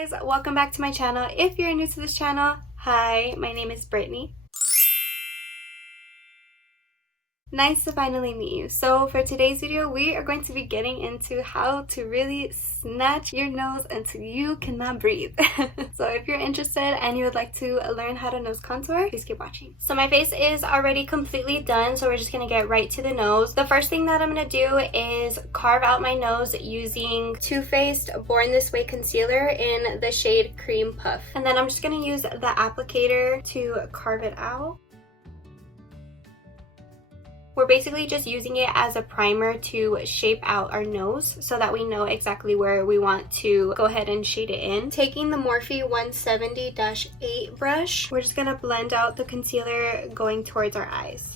guys, welcome back to my channel. If you're new to this channel, hi, my name is Brittany. Nice to finally meet you. So for today's video, we are going to be getting into how to really snatch your nose until you cannot breathe. So if you're interested and you would like to learn how to nose contour, please keep watching. So my face is already completely done, so we're just gonna get right to the nose. The first thing that I'm gonna do is carve out my nose using Too Faced Born This Way concealer in the shade Cream Puff. And then I'm just gonna use the applicator to carve it out. We're basically just using it as a primer to shape out our nose so that we know exactly where we want to go ahead and shade it in. Taking the Morphe 170-8 brush, we're just gonna blend out the concealer going towards our eyes.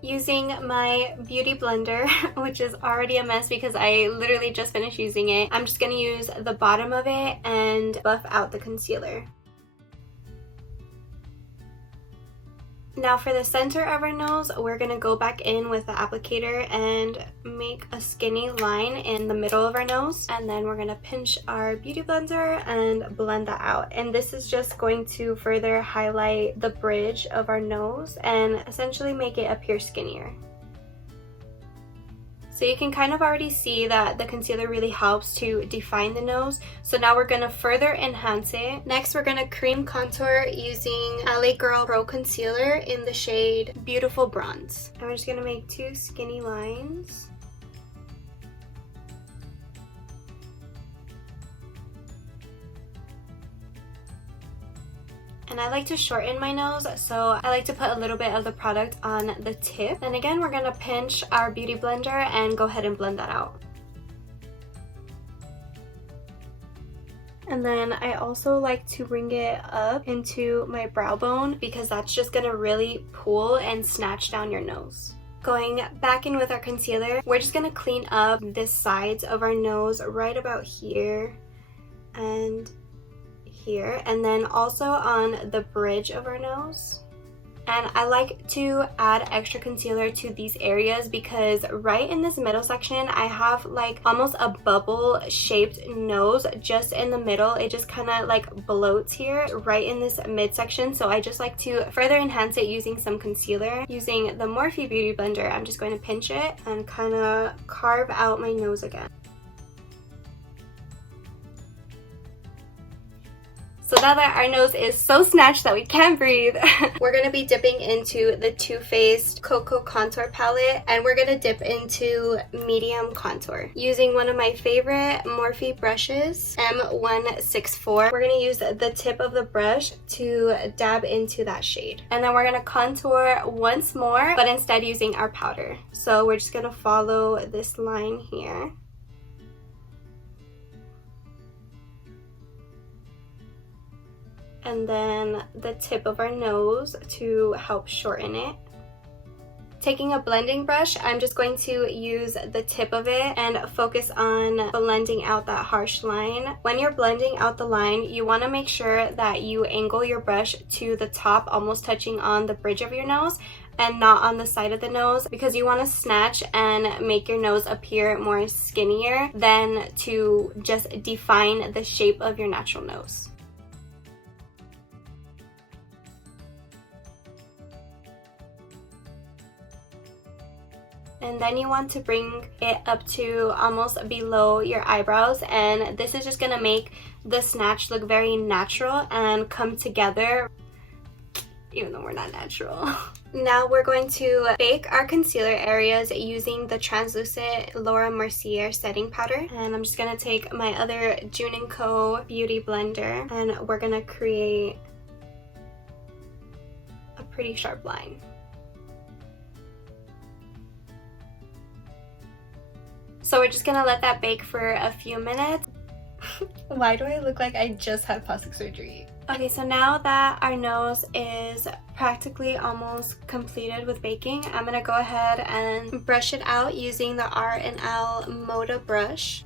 Using my beauty blender, which is already a mess because I literally just finished using it, I'm just going to use the bottom of it and buff out the concealer. Now for the center of our nose, we're going to go back in with the applicator and make a skinny line in the middle of our nose. And then we're going to pinch our beauty blender and blend that out. And this is just going to further highlight the bridge of our nose and essentially make it appear skinnier. So you can kind of already see that the concealer really helps to define the nose. So now we're going to further enhance it. Next, we're going to cream contour using LA Girl Pro Concealer in the shade Beautiful Bronze. And we're just going to make two skinny lines. And I like to shorten my nose, so I like to put a little bit of the product on the tip. And again, we're gonna pinch our beauty blender and go ahead and blend that out. And then I also like to bring it up into my brow bone because that's just gonna really pull and snatch down your nose. Going back in with our concealer, we're just gonna clean up the sides of our nose right about here and here, and then also on the bridge of our nose. And I like to add extra concealer to these areas because right in this middle section I have like almost a bubble shaped nose just in the middle. It just kind of like bloats here right in this midsection, so I just like to further enhance it using some concealer. Using the Morphe Beauty Blender, I'm just going to pinch it and kind of carve out my nose again. So now that our nose is so snatched that we can't breathe, we're going to be dipping into the Too Faced Cocoa Contour Palette, and we're going to dip into medium contour. Using one of my favorite Morphe brushes, M164, we're going to use the tip of the brush to dab into that shade. And then we're going to contour once more, but instead using our powder. So we're just going to follow this line here. And then the tip of our nose to help shorten it. Taking a blending brush, I'm just going to use the tip of it and focus on blending out that harsh line. When you're blending out the line, you want to make sure that you angle your brush to the top, almost touching on the bridge of your nose, and not on the side of the nose, because you want to snatch and make your nose appear more skinnier than to just define the shape of your natural nose. And then you want to bring it up to almost below your eyebrows, and this is just going to make the snatch look very natural and come together, even though we're not natural. Now we're going to bake our concealer areas using the translucent Laura Mercier setting powder. And I'm just going to take my other JUNO beauty blender and we're going to create a pretty sharp line. So we're just gonna let that bake for a few minutes. Why do I look like I just had plastic surgery? Okay, so now that our nose is practically almost completed with baking, I'm gonna go ahead and brush it out using the R&L MODA brush.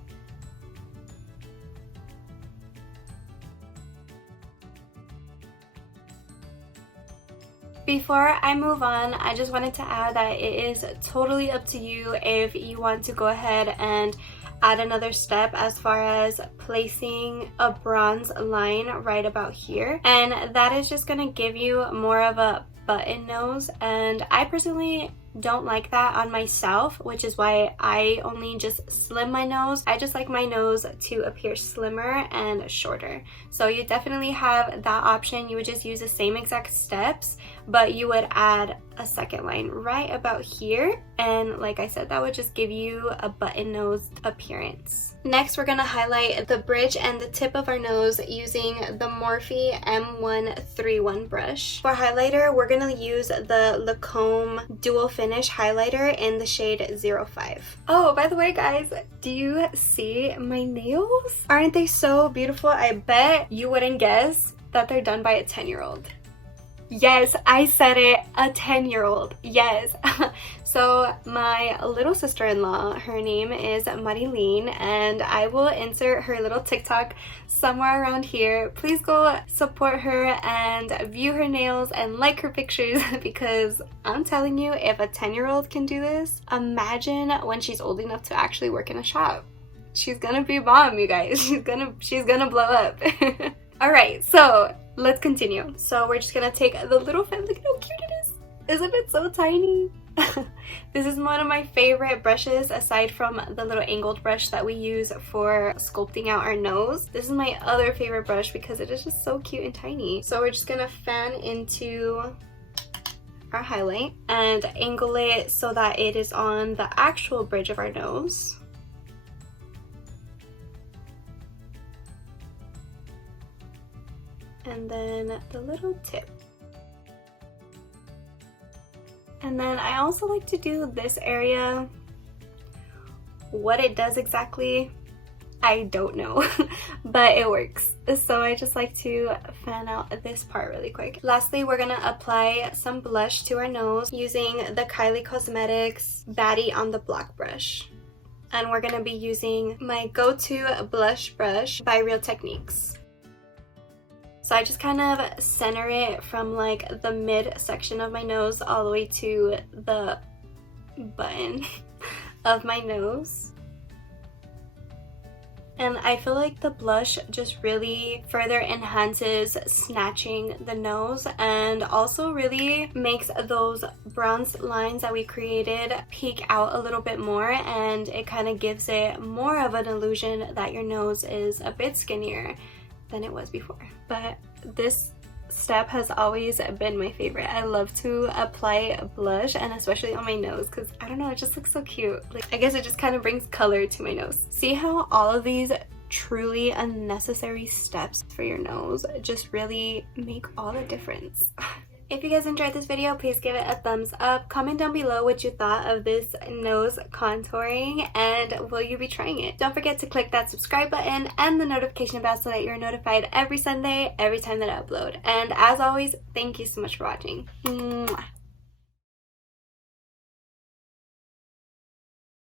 Before I move on, I just wanted to add that it is totally up to you if you want to go ahead and add another step as far as placing a bronze line right about here, and that is just gonna give you more of a button nose, and I personally don't like that on myself, which is why I only just slim my nose. I just like my nose to appear slimmer and shorter. So you definitely have that option. You would just use the same exact steps, but you would add a second line right about here, and like I said, that would just give you a button nose appearance. Next, we're gonna highlight the bridge and the tip of our nose using the Morphe M131 brush. For highlighter, we're gonna use the LACOME Dual Finish highlighter in the shade 05. Oh, by the way guys, do you see my nails? Aren't they so beautiful? I bet you wouldn't guess that they're done by a 10-year-old. Yes, I said it, a 10-year-old, yes. So my little sister-in-law, her name is Marilyn, and I will insert her little TikTok somewhere around here. Please go support her and view her nails and like her pictures, because I'm telling you, if a 10-year-old can do this, imagine when she's old enough to actually work in a shop. She's gonna be bomb, you guys. She's gonna blow up. Alright, so let's continue. So we're just gonna take the little fan. Look at how cute it is. Isn't it so tiny? This is one of my favorite brushes aside from the little angled brush that we use for sculpting out our nose. This is my other favorite brush because it is just so cute and tiny. So we're just gonna fan into our highlight and angle it so that it is on the actual bridge of our nose. And then the little tip. And then I also like to do this area. What it does exactly, I don't know, but it works. So I just like to fan out this part really quick. Lastly, we're gonna apply some blush to our nose using the Kylie Cosmetics Baddie on the Block brush. And we're gonna be using my go-to blush brush by Real Techniques. So I just kind of center it from like the mid section of my nose all the way to the button of my nose. And I feel like the blush just really further enhances snatching the nose and also really makes those bronze lines that we created peek out a little bit more, and it kind of gives it more of an illusion that your nose is a bit skinnier than it was before. But this step has always been my favorite. I love to apply blush, and especially on my nose, because I don't know, it just looks so cute. Like, I guess it just kind of brings color to my nose. See how all of these truly unnecessary steps for your nose just really make all the difference. If you guys enjoyed this video, please give it a thumbs up. Comment down below what you thought of this nose contouring, and will you be trying it? Don't forget to click that subscribe button and the notification bell so that you're notified every Sunday, every time that I upload. And as always, thank you so much for watching. Mwah.